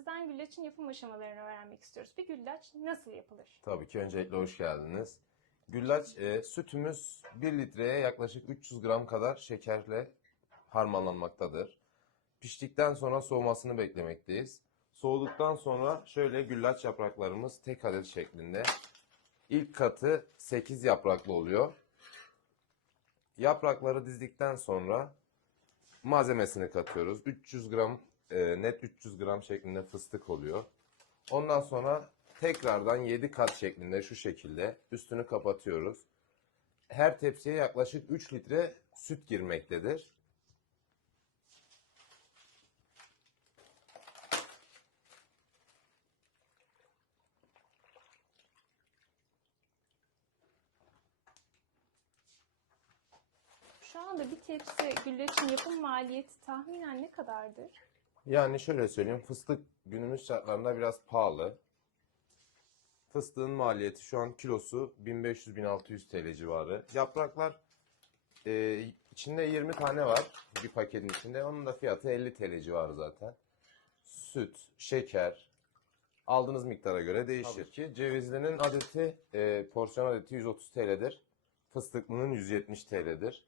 Sizden güllaçın yapım aşamalarını öğrenmek istiyoruz. Bir güllaç nasıl yapılır? Tabii ki öncelikle hoş geldiniz. Güllaç e, sütümüz 1 litreye yaklaşık 300 gram kadar şekerle harmanlanmaktadır. Piştikten sonra soğumasını beklemekteyiz. Soğuduktan sonra şöyle güllaç yapraklarımız tek adet şeklinde. İlk katı 8 yapraklı oluyor. Yaprakları dizdikten sonra malzemesini katıyoruz. 300 gram e, net 300 gram şeklinde fıstık oluyor. Ondan sonra tekrardan 7 kat şeklinde şu şekilde üstünü kapatıyoruz. Her tepsiye yaklaşık 3 litre süt girmektedir. Şu anda bir tepsi güllaçın yapım maliyeti tahminen ne kadardır? Yani şöyle söyleyeyim fıstık günümüz şartlarında biraz pahalı. Fıstığın maliyeti şu an kilosu 1500-1600 TL civarı. Yapraklar e, içinde 20 tane var bir paketin içinde. Onun da fiyatı 50 TL civarı zaten. Süt, şeker aldığınız miktara göre değişir ki cevizlinin adeti e, porsiyon adeti 130 TL'dir. Fıstıklının 170 TL'dir.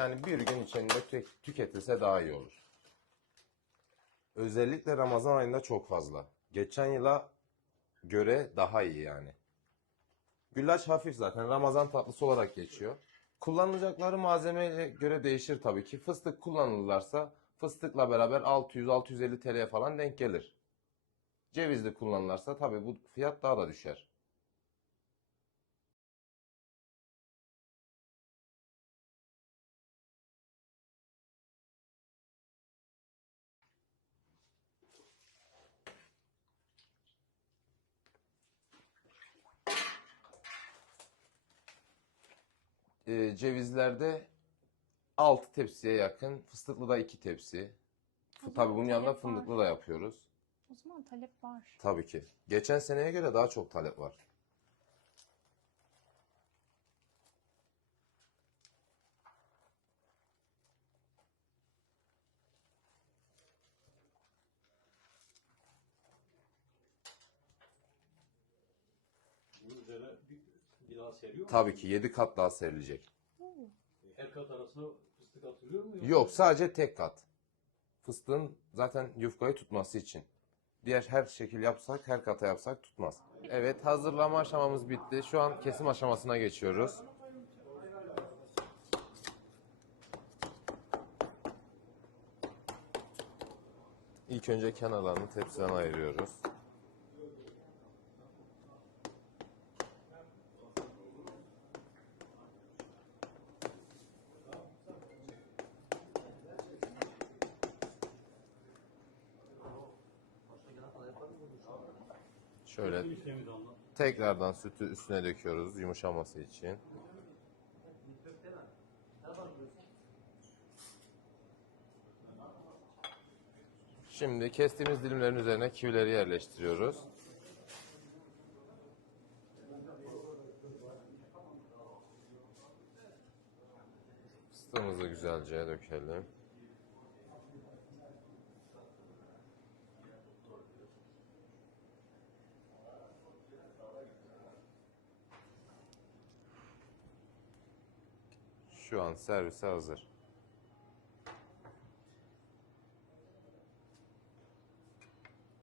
Yani bir gün içinde tü- tüketilse daha iyi olur. Özellikle Ramazan ayında çok fazla. Geçen yıla göre daha iyi yani. Güllaç hafif zaten Ramazan tatlısı olarak geçiyor. Kullanılacakları malzemeye göre değişir tabii ki. Fıstık kullanılırlarsa fıstıkla beraber 600-650 TL'ye falan denk gelir. Cevizli kullanılırsa tabii bu fiyat daha da düşer. Ee, cevizlerde 6 tepsiye yakın, fıstıklı da 2 tepsi. Tabii bunun yanında talep var. fındıklı da yapıyoruz. O zaman talep var. Tabii ki. Geçen seneye göre daha çok talep var. Bunun üzerine bir, bir daha seriyor mu? Tabii ki 7 kat daha serilecek. Her kat arasına fıstık atılıyor mu? Yok sadece tek kat. Fıstığın zaten yufkayı tutması için. Diğer her şekil yapsak, her kata yapsak tutmaz. Evet hazırlama aşamamız bitti. Şu an kesim aşamasına geçiyoruz. İlk önce kenarlarını tepsiden ayırıyoruz. Şöyle. Tekrardan sütü üstüne döküyoruz yumuşaması için. Şimdi kestiğimiz dilimlerin üzerine kivileri yerleştiriyoruz. Fıstığımızı güzelce dökelim. Şu an servise hazır.